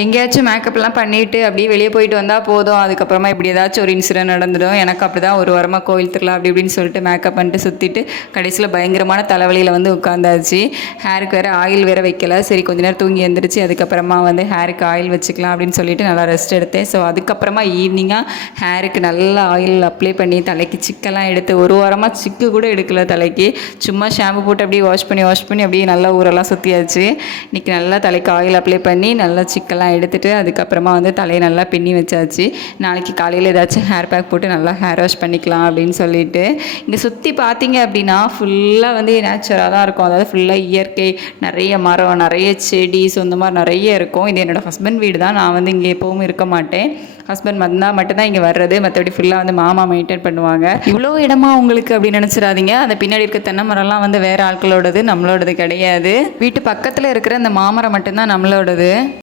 எங்கேயாச்சும் மேக்கப்லாம் பண்ணிவிட்டு அப்படியே வெளியே போயிட்டு வந்தால் போதும். அதுக்கப்புறமா இப்படி ஏதாச்சும் ஒரு இன்சிடென்ட் நடந்துடும். எனக்கு அப்படி தான் ஒரு வாரமாக கோயில் திருவிழா அப்படி இப்படின்னு சொல்லிட்டு மேக்கப் பண்ணிட்டு சுற்றிட்டு கடைசியில் பயங்கரமான தலைவலியில் வந்து உட்காந்தாச்சு ஹேருக்கு வேறு ஆயில் வேறு வைக்கல. சரி கொஞ்ச நேரம் தூங்கி எழுந்திரிச்சு அதுக்கப்புறமா வந்து ஹேருக்கு ஆயில் வச்சுக்கலாம் அப்படின்னு சொல்லிட்டு நல்லா ரெஸ்ட் எடுத்தேன். ஸோ அதுக்கப்புறமா ஈவினிங்காக ஹேருக்கு நல்லா ஆயில் அப்ளை பண்ணி தலைக்கு சிக்கெல்லாம் எடுத்து ஒரு வாரமாக சிக்கு கூட எடுக்கல தலைக்கு. சும்மா ஷாம்பு போட்டு அப்படியே வாஷ் பண்ணி வாஷ் பண்ணி அப்படியே நல்லா ஊரெல்லாம் சுற்றியாச்சு இன்றைக்கி நல்லா தலைக்கு ஆயில் அப்ளை பண்ணி நல்லா சிக்கெல்லாம் எடுத்துகிட்டு அதுக்கப்புறமா வந்து தலையை நல்லா பின்னி வச்சாச்சு. நாளைக்கு காலையில் ஏதாச்சும் ஹேர் பேக் போட்டு நல்லா ஹேர் வாஷ் பண்ணிக்கலாம் அப்படின்னு சொல்லிட்டு. இங்கே சுற்றி பார்த்தீங்க அப்படின்னா ஃபுல்லாக வந்து நேச்சுரலாக தான் இருக்கும். அதாவது ஃபுல்லாக இயற்கை நிறைய மரம் நிறைய செடி ஸோ இந்த மாதிரி நிறைய இருக்கும். இது என்னோடய ஹஸ்பண்ட் வீடு தான். நான் வந்து இங்கே எப்பவும் இருக்க மாட்டேன். ஹஸ்பண்ட் வந்தால் மட்டும்தான் இங்கே வர்றது. மற்றபடி ஃபுல்லாக வந்து மாமா மெயின்டைன் பண்ணுவாங்க. இவ்வளோ இடமா உங்களுக்கு அப்படின்னு நினச்சிடாதீங்க. அந்த பின்னாடி இருக்க தென்னை மரம்லாம் வந்து வேறு ஆட்களோடது நம்மளோடது கிடையாது. வீட்டு பக்கத்தில் இருக்கிற அந்த மாமரம் மட்டும்தான் நம்மளோடது.